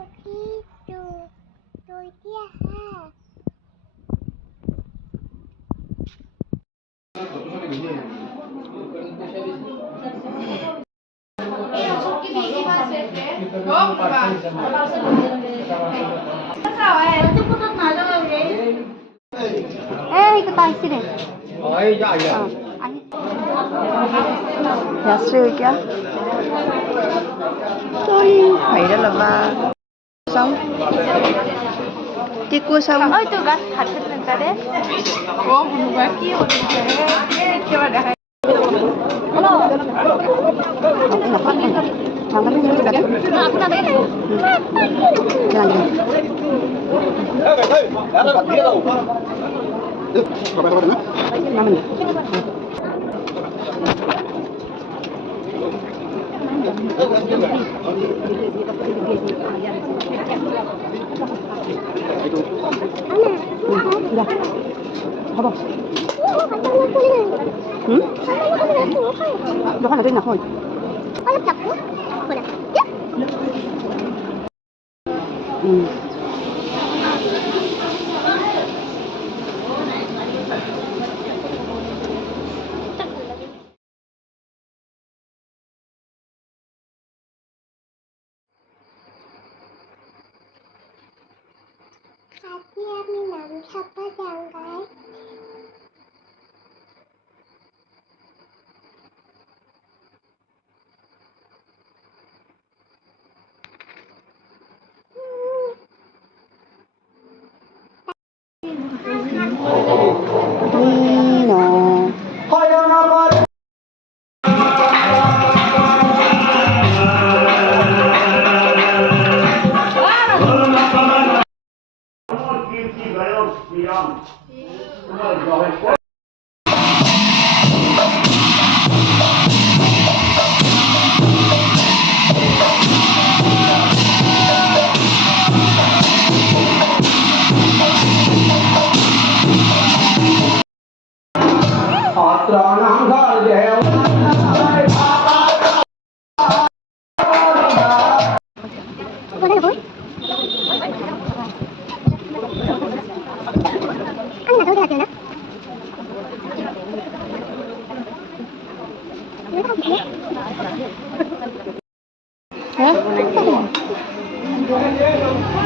อยู่ที่ดูเที่ยค่ะ이거 다 있으래. 아니. Giả sư chứ. Ôi, vậy đó là ba sống. Chị cua sống. 또 같은 눈가래? 누가 끼워주게? 끼워라. 봐봐. 응? 너 하나 됐나? 헐. 얼른 잡고 보라. 가지함이 남사하지 않가요? Nino.